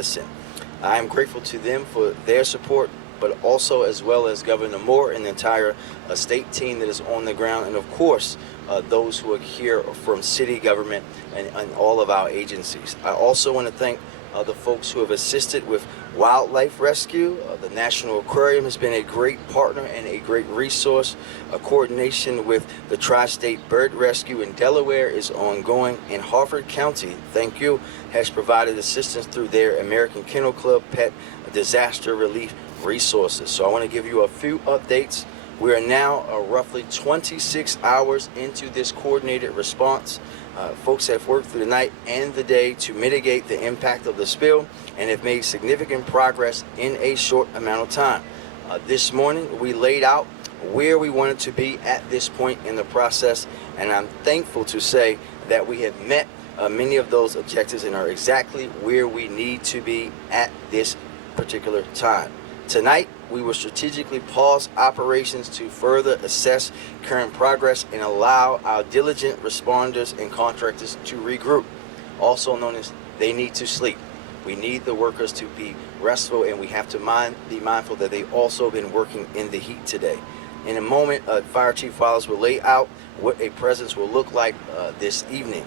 Listen, I am grateful to them for their support, but also as well as Governor Moore and the entire state team that is on the ground, and of course those who are here from city government and all of our agencies. I also want to thank the folks who have assisted with wildlife rescue. The National Aquarium has been a great partner and a great resource. Coordination with the Tri-State Bird Rescue in Delaware is ongoing. In Harford County, thank you, has provided assistance through their American Kennel Club Pet Disaster Relief Resources. So I want to give you a few updates. We are now roughly 26 hours into this coordinated response. Folks have worked through the night and the day to mitigate the impact of the spill and have made significant progress in a short amount of time. This morning, we laid out where we wanted to be at this point in the process, and I'm thankful to say that we have met many of those objectives and are exactly where we need to be at this particular time. Tonight, we will strategically pause operations to further assess current progress and allow our diligent responders and contractors to regroup, also known as they need to sleep. We need the workers to be restful, and we have to be mindful that they've also been working in the heat today. In a moment, Fire Chief Wallace will lay out what a presence will look like this evening.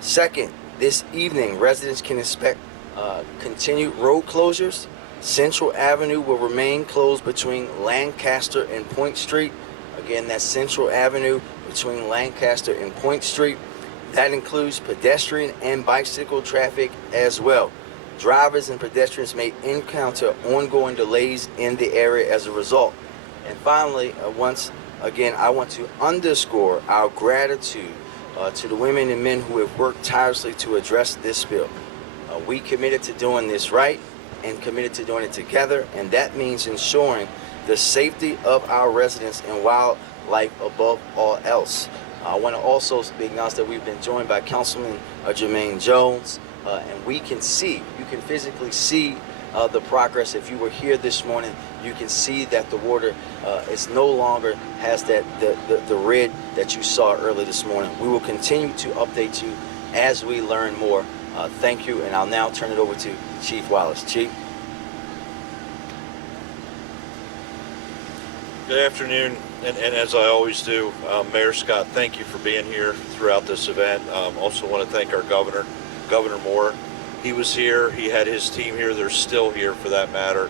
Second, this evening, residents can expect continued road closures. Central Avenue will remain closed between Lancaster and Point Street. Again, that's Central Avenue between Lancaster and Point Street. That includes pedestrian and bicycle traffic as well. Drivers and pedestrians may encounter ongoing delays in the area as a result. And finally, once again, I want to underscore our gratitude to the women and men who have worked tirelessly to address this spill. We committed to doing this right and committed to doing it together, and that means ensuring the safety of our residents and wildlife above all else. I want to also acknowledge that we've been joined by Councilman Jermaine Jones, and we can see, you can physically see the progress. If you were here this morning, you can see that the water is no longer has that the red that you saw early this morning. We will continue to update you as we learn more. Thank you, and I'll now turn it over to Chief Wallace. Chief. Good afternoon, and as I always do, Mayor Scott, thank you for being here throughout this event. Also want to thank our governor, Governor Moore. He was here. He had his team here. They're still here, for that matter.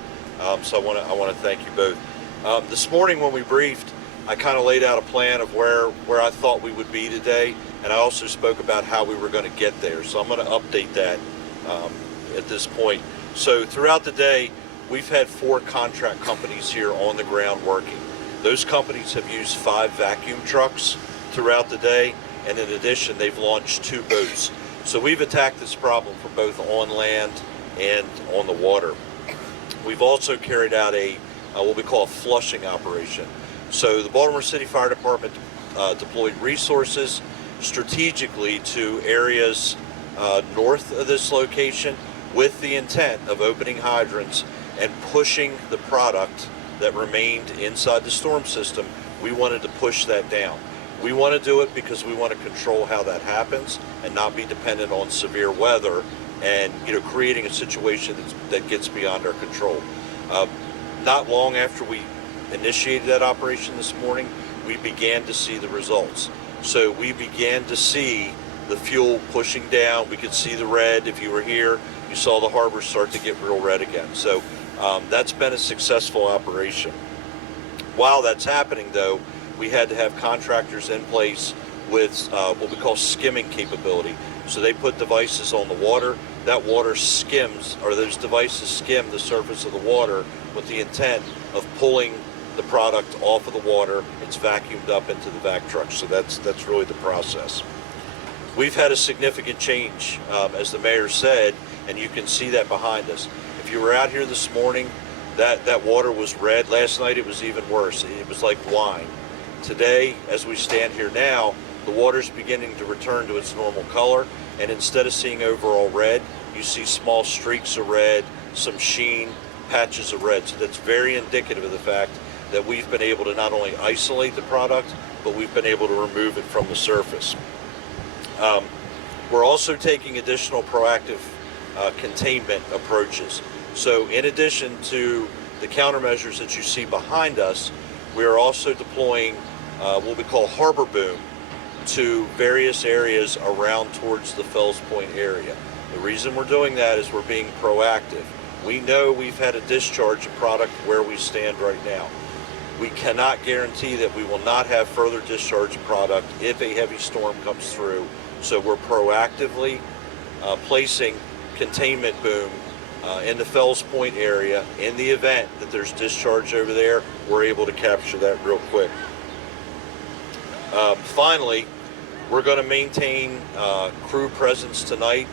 So I want to thank you both. This morning when we briefed, I kind of laid out a plan of where I thought we would be today, and I also spoke about how we were going to get there. So I'm going to update that at this point. So throughout the day, we've had 4 contract companies here on the ground working. Those companies have used 5 vacuum trucks throughout the day, and in addition, they've launched 2 boats. So we've attacked this problem from both on land and on the water. We've also carried out a what we call a flushing operation. So the Baltimore City Fire Department deployed resources strategically to areas north of this location with the intent of opening hydrants and pushing the product that remained inside the storm system. We wanted to push that down. We want to do it because we want to control how that happens and not be dependent on severe weather and creating a situation that gets beyond our control. Not long after we initiated that operation this morning, we began to see the results. So we began to see the fuel pushing down. We could see the red. If you were here, you saw the harbor start to get real red again. So that's been a successful operation. While that's happening, though, we had to have contractors in place with what we call skimming capability. So they put devices on the water. That water skims, or those devices skim the surface of the water with the intent of pulling the product off of the water. It's vacuumed up into the vac truck. So that's really the process. We've had a significant change, as the mayor said, and you can see that behind us. If you were out here this morning, that water was red. Last night it was even worse. It was like wine. Today, as we stand here now, the water's beginning to return to its normal color, and instead of seeing overall red, you see small streaks of red, some sheen, patches of red. So that's very indicative of the fact that we've been able to not only isolate the product, but we've been able to remove it from the surface. We're also taking additional proactive containment approaches. So in addition to the countermeasures that you see behind us, we are also deploying what we call harbor boom to various areas around towards the Fells Point area. The reason we're doing that is we're being proactive. We know we've had a discharge of product where we stand right now. We cannot guarantee that we will not have further discharge of product if a heavy storm comes through. So we're proactively placing containment boom in the Fells Point area. In the event that there's discharge over there, we're able to capture that real quick. Finally, we're going to maintain crew presence tonight.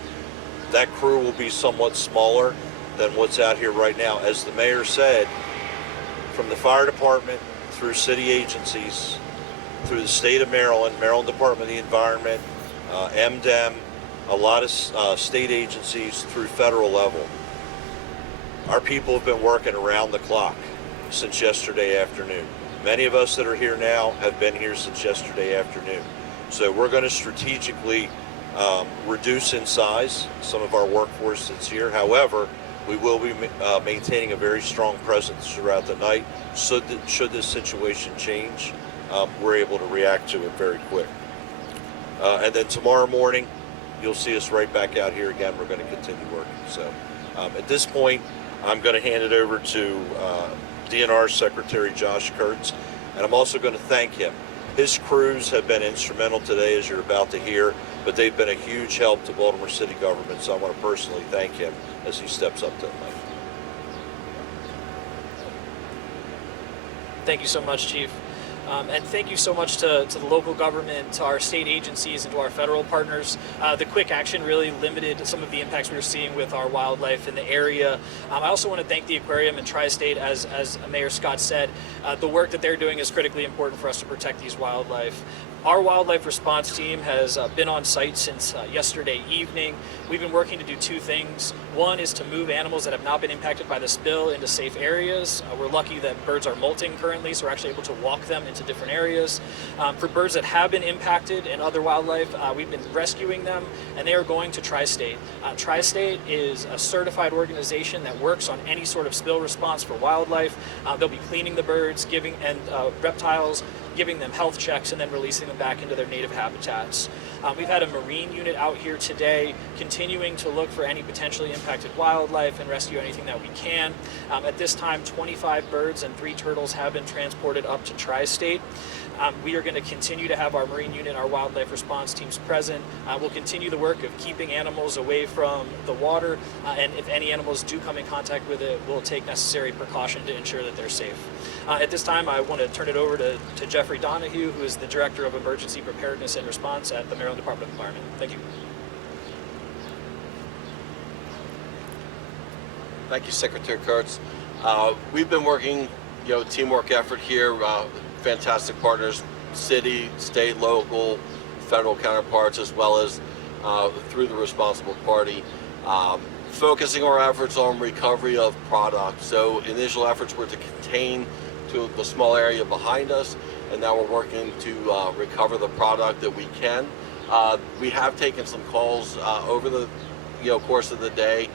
That crew will be somewhat smaller than what's out here right now. As the mayor said, from the fire department through city agencies, through the state of Maryland, Maryland Department of the Environment, MDEM, a lot of state agencies through federal level. Our people have been working around the clock since yesterday afternoon. Many of us that are here now have been here since yesterday afternoon. So we're going to strategically reduce in size some of our workforce that's here. However, we will be maintaining a very strong presence throughout the night. So that should this situation change, we're able to react to it very quick. And then tomorrow morning, you'll see us right back out here again. We're going to continue working. So at this point, I'm going to hand it over to DNR Secretary Josh Kurtz, and I'm also going to thank him. His crews have been instrumental today, as you're about to hear, but they've been a huge help to Baltimore City government, so I want to personally thank him as he steps up to the mic. Thank you so much, Chief. And thank you so much to the local government, to our state agencies, and to our federal partners. The quick action really limited some of the impacts we were seeing with our wildlife in the area. I also want to thank the aquarium and Tri-State, as Mayor Scott said. The work that they're doing is critically important for us to protect these wildlife. Our wildlife response team has been on site since yesterday evening. We've been working to do two things. One is to move animals that have not been impacted by the spill into safe areas. We're lucky that birds are molting currently, so we're actually able to walk them into different areas. For birds that have been impacted and other wildlife, we've been rescuing them, and they are going to Tri-State. Tri-State is a certified organization that works on any sort of spill response for wildlife. They'll be cleaning the birds, reptiles, giving them health checks, and then releasing them back into their native habitats. We've had a marine unit out here today continuing to look for any potentially impacted wildlife and rescue anything that we can. At this time, 25 birds and 3 turtles have been transported up to Tri-State. We are going to continue to have our marine unit, our wildlife response teams present. We'll continue the work of keeping animals away from the water, and if any animals do come in contact with it, we'll take necessary precaution to ensure that they're safe. At this time, I want to turn it over to Jeffrey Donahue, who is the Director of Emergency Preparedness and Response at the Maryland Department of Environment. Thank you. Thank you, Secretary Kurtz. We've been working, teamwork effort here, fantastic partners, city, state, local, federal counterparts, as well as through the responsible party, focusing our efforts on recovery of product. So initial efforts were to contain to the small area behind us, and now we're working to recover the product that we can. We have taken some calls over the course of the day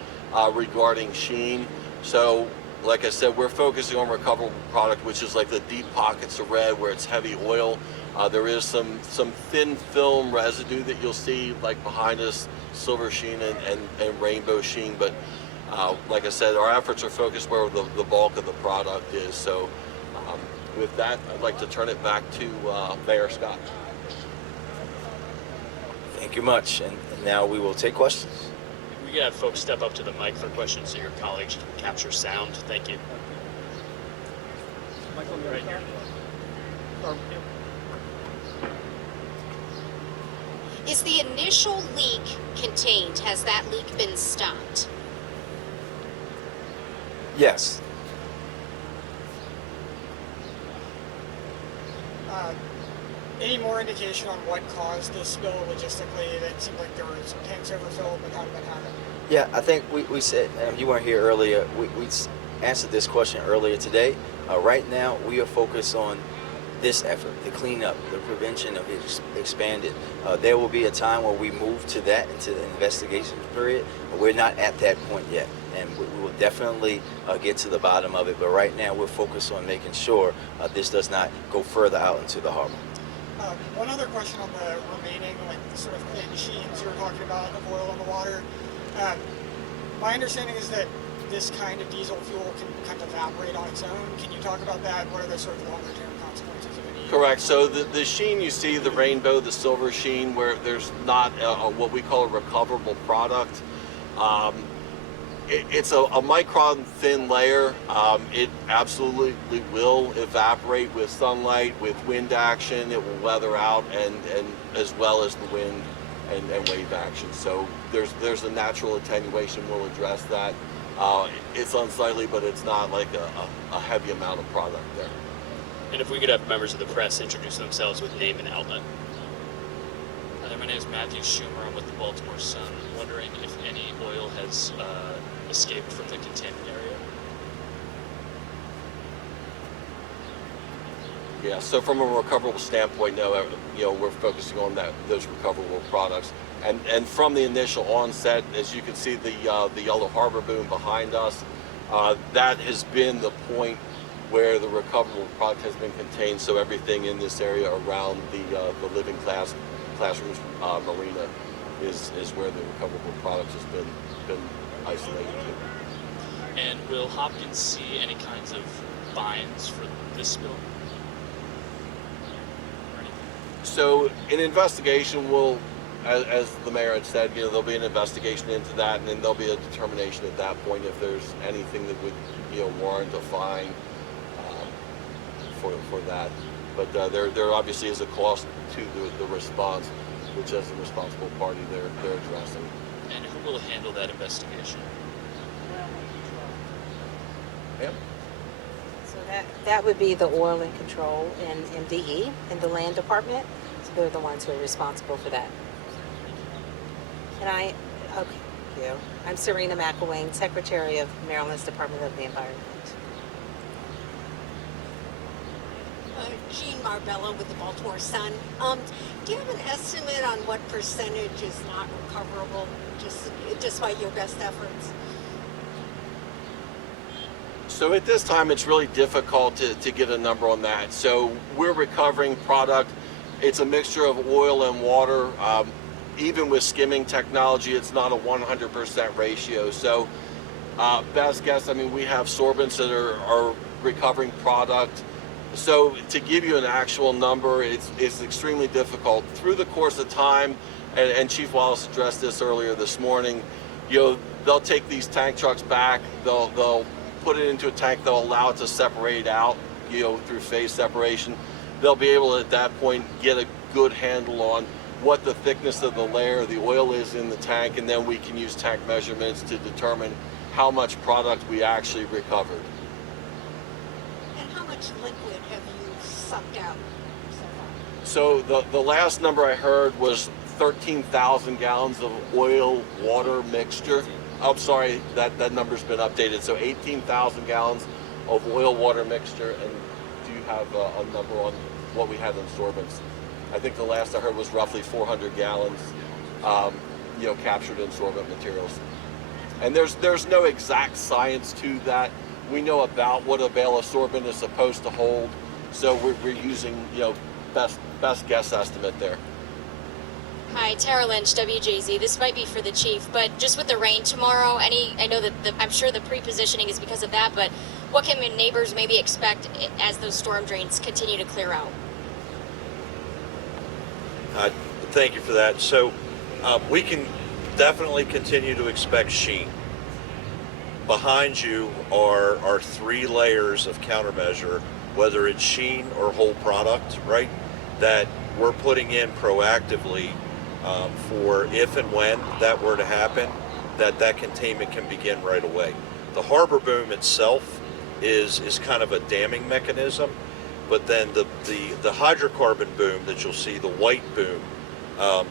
regarding sheen. So like I said, we're focusing on recoverable product, which is like the deep pockets of red where it's heavy oil. There is some thin film residue that you'll see like behind us, silver sheen and rainbow sheen. But like I said, our efforts are focused where the bulk of the product is. So with that, I'd like to turn it back to Mayor Scott. Thank you much. And now we will take questions. We could have folks step up to the mic for questions so your colleagues can capture sound. Thank you. Right here. Is the initial leak contained? Has that leak been stopped? Yes. Any more indication on what caused the spill logistically? It seemed like there were some tanks overfilled, but how did that happen? Yeah, I think we said, you weren't here earlier, we answered this question earlier today. Right now, we are focused on this effort, the cleanup, the prevention of it expanded. There will be a time where we move to that, into the investigation period, but we're not at that point yet. And we will definitely get to the bottom of it. But right now, we're focused on making sure this does not go further out into the harbor. One other question on the remaining, like, sort of thin sheets you were talking about of oil in the water. My understanding is that this kind of diesel fuel can kind of evaporate on its own. Can you talk about that? What are the sort of longer-term consequences of any? Correct. So the sheen you see, the rainbow, the silver sheen, where there's not what we call a recoverable product. It's a micron thin layer. It absolutely will evaporate with sunlight, with wind action. It will weather out, and as well as the wind and wave action. So there's a natural attenuation. We'll address that. It's unsightly, but it's not like a heavy amount of product there. And if we could have members of the press introduce themselves with name and outlet. My name is Matthew Schumer. I'm with the Baltimore Sun. I'm wondering if any oil has escaped from the containment area. Yeah. So from a recoverable standpoint, no. We're focusing on those recoverable products. And from the initial onset, as you can see, the yellow harbor boom behind us, that has been the point where the recoverable product has been contained. So everything in this area around the living classrooms marina is where the recoverable product has been isolated to. And will Hopkins see any kinds of fines for this spill? Or anything? So an investigation will, as the mayor had said, there'll be an investigation into that, and then there'll be a determination at that point if there's anything that would, warrant a fine for that. But there obviously is a cost to the response, which as the responsible party they're addressing. And who will handle that investigation? Yeah. So that would be the Oil and Control and MDE in the Land Department. So they're the ones who are responsible for that. Okay, thank you. I'm Serena McElwain, Secretary of Maryland's Department of the Environment. Jean Marbella with the Baltimore Sun. Do you have an estimate on what percentage is not recoverable, just despite your best efforts? So at this time, it's really difficult to get a number on that. So we're recovering product. It's a mixture of oil and water. Even with skimming technology, it's not a 100% ratio. So best guess, we have sorbents that are recovering product. So to give you an actual number, it's extremely difficult. Through the course of time, and Chief Wallace addressed this earlier this morning, they'll take these tank trucks back, they'll put it into a tank, they'll allow it to separate out, through phase separation. They'll be able at that point get a good handle on what the thickness of the layer of the oil is in the tank, and then we can use tank measurements to determine how much product we actually recovered. And how much liquid have you sucked out so far? So the last number I heard was 13,000 gallons of oil water mixture. I'm sorry, that number's been updated. So 18,000 gallons of oil water mixture. And do you have a number on what we had in sorbents? I think the last I heard was roughly 400 gallons, captured in sorbent materials. And there's no exact science to that. We know about what a bale of sorbent is supposed to hold, so we're using best guess estimate there. Hi, Tara Lynch, WJZ. This might be for the chief, but just with the rain tomorrow, I know that I'm sure the pre-positioning is because of that, but what can neighbors maybe expect as those storm drains continue to clear out? Thank you for that. So we can definitely continue to expect sheen. Behind you are 3 layers of countermeasure, whether it's sheen or whole product, right, that we're putting in proactively for if and when that were to happen, that containment can begin right away. The harbor boom itself is kind of a damming mechanism, but then the hydrocarbon boom that you'll see, the white boom,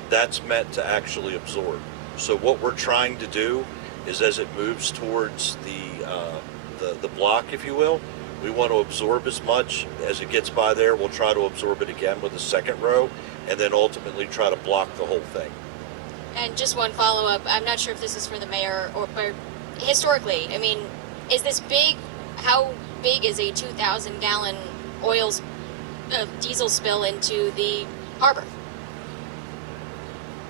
that's meant to actually absorb. So what we're trying to do is, as it moves towards the block, if you will, We want to absorb as much as it gets by there. We'll try to absorb it again with a second row, and then ultimately try to block the whole thing. And just one follow-up. I'm not sure if this is for the mayor but historically, I mean, is this big? How big is a 2,000-gallon diesel spill into the harbor?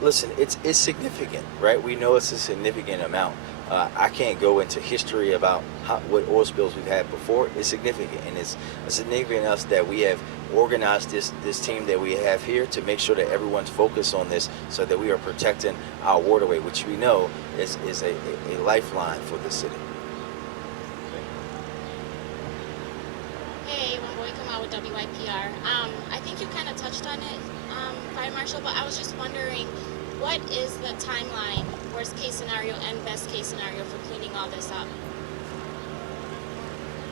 Listen, it's significant, right? We know it's a significant amount. I can't go into history about what oil spills we've had before. It's significant, and it's significant enough that we have organized this team that we have here to make sure that everyone's focused on this, so that we are protecting our waterway, which we know is a lifeline for the city. Hey, when we come out with WIPR, I think you kind of touched on it, Fire Marshal, but I was just wondering, what is the timeline, worst case scenario and best case scenario, for cleaning all this up?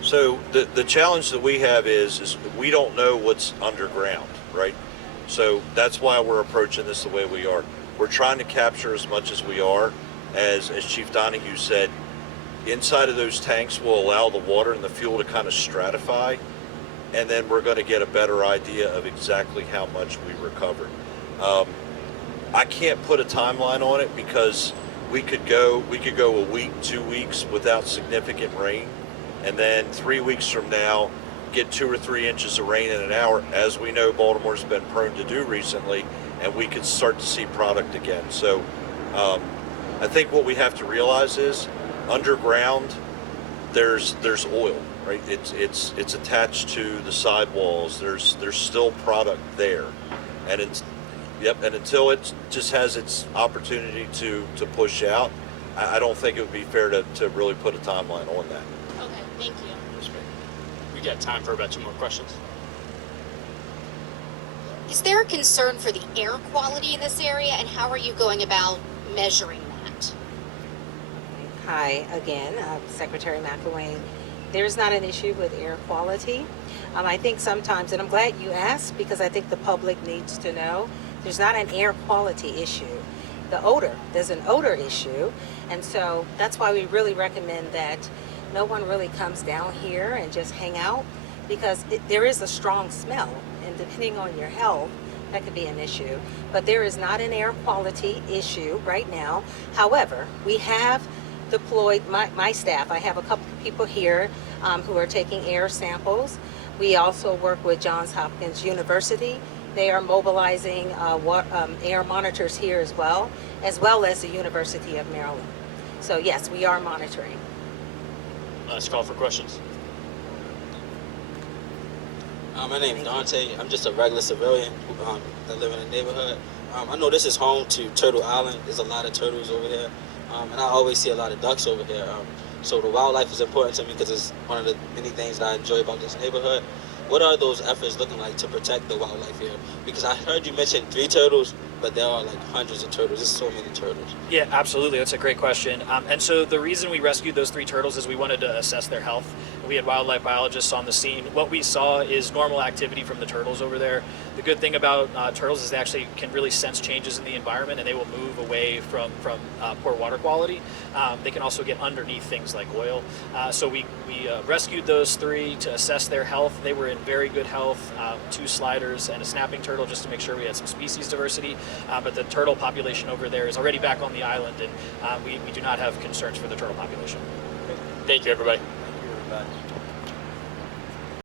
So the challenge that we have is we don't know what's underground, right? So that's why we're approaching this the way we are. We're trying to capture as much as we are. As Chief Donahue said, inside of those tanks will allow the water and the fuel to kind of stratify, and then we're going to get a better idea of exactly how much we recovered. I can't put a timeline on it because we could go a week, 2 weeks without significant rain, and then 3 weeks from now get 2 or 3 inches of rain in an hour, as we know Baltimore's been prone to do recently, and we could start to see product again. So I think what we have to realize is underground there's oil, right? It's attached to the sidewalls. There's still product there, and until it just has its opportunity to push out, I don't think it would be fair to really put a timeline on that. Okay, thank you. Yes, ma'am. We got time for about 2 more questions. Is there a concern for the air quality in this area, and how are you going about measuring that? Hi again, Secretary McElwain. There's not an issue with air quality. I think sometimes, and I'm glad you asked, because I think the public needs to know, there's not an air quality issue. There's an odor issue, and so that's why we really recommend that no one really comes down here and just hang out, because there is a strong smell, and depending on your health, that could be an issue. But there is not an air quality issue right now. However, we have deployed my staff. I have a couple of people here who are taking air samples. We also work with Johns Hopkins University. They are mobilizing air monitors here as well as the University of Maryland. So yes, we are monitoring. Last call for questions. My name is Dante. I'm just a regular civilian that live in the neighborhood. I know this is home to Turtle Island. There's a lot of turtles over here, and I always see a lot of ducks over here. So the wildlife is important to me because it's one of the many things that I enjoy about this neighborhood. What are those efforts looking like to protect the wildlife here? Because I heard you mention 3 turtles, but there are like hundreds of turtles. There's so many turtles. Yeah, absolutely. That's a great question. And so the reason we rescued those 3 turtles is we wanted to assess their health. We had wildlife biologists on the scene. What we saw is normal activity from the turtles over there. The good thing about turtles is they actually can really sense changes in the environment, and they will move away from poor water quality. They can also get underneath things like oil. So we rescued those 3 to assess their health. They were in very good health, 2 sliders and a snapping turtle, just to make sure we had some species diversity. But the turtle population over there is already back on the island, and we do not have concerns for the turtle population. Thank you, everybody. Thank you, everybody.